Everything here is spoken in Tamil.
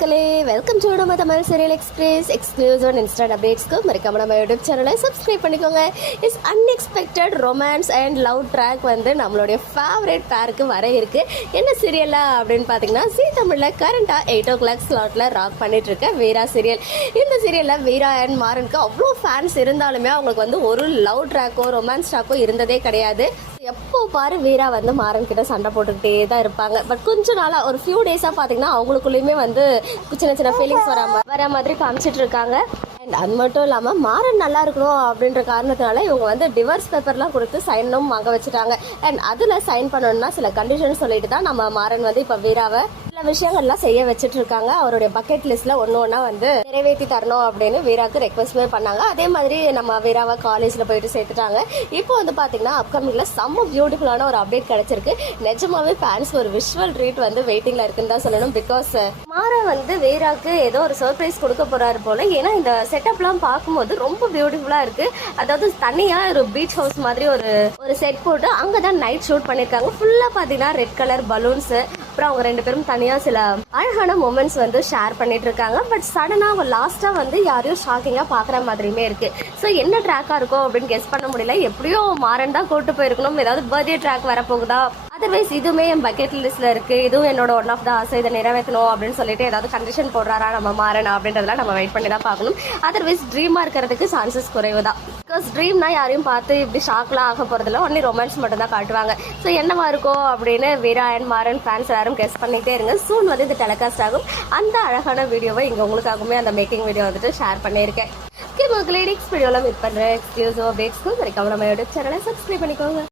மக்களே, வெல்கம் டு நம்ம Tamil serial exclusive and instant அப்டேட்ஸ்க்கு மறக்காம நம்ம யூடியூப் சேனலை சப்ஸ்கிரைப் பண்ணிக்கோங்க. Is unexpected romance and love track வந்து நம்மளுடைய ஃபேவரட் பேருக்கு வர இருக்கு. என்ன சீரியலா அப்படின்னு பார்த்தீங்கன்னா, ஜீ தமிழில் கரண்டாக 8 o'clock ஸ்லாட்டில் ராக் பண்ணிட்டு இருக்க வீரா சீரியல். இந்த சீரியலில் வீரா அண்ட் மாறனுக்கு அவ்வளோ ஃபேன்ஸ் இருந்தாலுமே அவங்களுக்கு வந்து ஒரு லவ் ட்ராக்கோ ரொமான்ஸ் ட்ராக்கோ இருந்ததே கிடையாது. எப்போ பாரு வீரா வந்து மாறன் கிட்ட சண்டை போட்டுக்கிட்டே தான் இருப்பாங்க. பட் கொஞ்ச நாளாக ஒரு ஃபியூ டேஸாக பார்த்தீங்கன்னா அவங்களுக்குள்ளேயுமே வந்து சின்ன சின்ன ஃபீலிங்ஸ் வர மாதிரி காமிச்சிட்டு இருக்காங்க. அண்ட் அது மட்டும் இல்லாமல் மாறன் நல்லா இருக்கணும் அப்படின்ற காரணத்தினால இவங்க வந்து டிவோர்ஸ் பேப்பர்லாம் கொடுத்து சைனும் வாங்க வச்சுட்டாங்க. அண்ட் அதில் சைன் பண்ணணும்னா சில கண்டிஷன் சொல்லிட்டு தான் நம்ம மாறன் வந்து இப்போ வீராவை சில விஷயங்கள்லாம் செய்ய வச்சுட்டு இருக்காங்க. அவருடைய பக்கெட் லிஸ்ட்ல ஒன்னா வந்து நிறைவேற்றி தரணும் அப்படின்னு வீராக்கு ரெக்வஸ்ட்மே பண்ணாங்க. அதே மாதிரி நம்ம வீராவை காலேஜ்ல போயிட்டு சேர்த்துட்டாங்க. இப்போ வந்து பாத்தீங்கன்னா அப்கமிங்ல செம்ம பியூட்டிஃபுல்லான ஒரு அப்டேட் கிடைச்சிருக்கு. நிஜமாவே ஃபேன்ஸ் ஒரு விஷுவல் ட்ரீட் வந்து வெயிட்டிங்ல இருக்குன்னு தான் சொல்லணும். பிகாஸ் மாறா வந்து வீராக்கு ஏதோ ஒரு சர்ப்ரைஸ் கொடுக்க போறாரு போல. ஏன்னா இந்த செட்டப்லாம் பார்க்கும்போது ரொம்ப பியூட்டிஃபுல்லா இருக்கு. அதாவது தனியா ஒரு பீச் ஹவுஸ் மாதிரி ஒரு செட் போட்டு அங்கதான் நைட் ஷூட் பண்ணிருக்காங்க. ஃபுல்லா பாத்தீங்கன்னா ரெட் கலர் பலூன்ஸ், அப்புறம் அவங்க ரெண்டு பேரும் தனியா சில அழகான மொமெண்ட்ஸ் வந்து ஷேர் பண்ணிட்டு இருக்காங்க. பட் சடனா அவங்க லாஸ்டா வந்து யாரையும் ஷாக்கிங்கா பாக்குற மாதிரியுமே இருக்கு. ஸோ என்ன ட்ராக்கா இருக்கும் அப்படின்னு கெஸ் பண்ண முடியல. எப்படியோ மாறன் தான் கூட்டு போயிருக்கணும். ஏதாவது பர்த்டே ட்ராக் வரப்போகுதா, அதர்வைஸ் இதுவுமே என் பக்கெட் லிஸ்ட்ல இருக்கு, இதுவும் என்னோட ஒன் ஆஃப் த ஆசை, இதை நிறைவேற்றணும் அப்படின்னு சொல்லிட்டு ஏதாவது கண்டிஷன் போடுறாரா நம்ம மாறன் அப்படின்றதெல்லாம் நம்ம வெயிட் பண்ணி தான் பார்க்கணும். அதர்வைஸ் ட்ரீமா இருக்கிறதுக்கு சான்சஸ் குறைவு தான். பிகாஸ் ட்ரீம்னா யாரையும் பார்த்து இப்படி ஷாக்லாம் ஆக போறதில்ல, ஒன்லி ரொமான்ஸ் மட்டும் தான் காட்டுவாங்க. ஸோ என்னவா இருக்கும் அப்படின்னு வீரா அண்ட் மாறன் ஃபேன்ஸ் எல்லாரும் கெஸ் பண்ணிட்டே இருங்க. சூன் வந்து இது டெலிகாஸ்ட் ஆகும். அந்த அழகான வீடியோவை இங்க உங்களுக்காகவுமே அந்த மேக்கிங் வீடியோ வந்துட்டு ஷேர் பண்ணியிருக்கேன். நெக்ஸ்ட் வீடியோல மீட் பண்றேன். எக்ஸ்க்ளூசிவ் அப்டேட்ஸ்க்கு மறக்காம நம்ம யூடியூப் சேனலை சப்ஸ்கிரைப் பண்ணிக்கோங்க.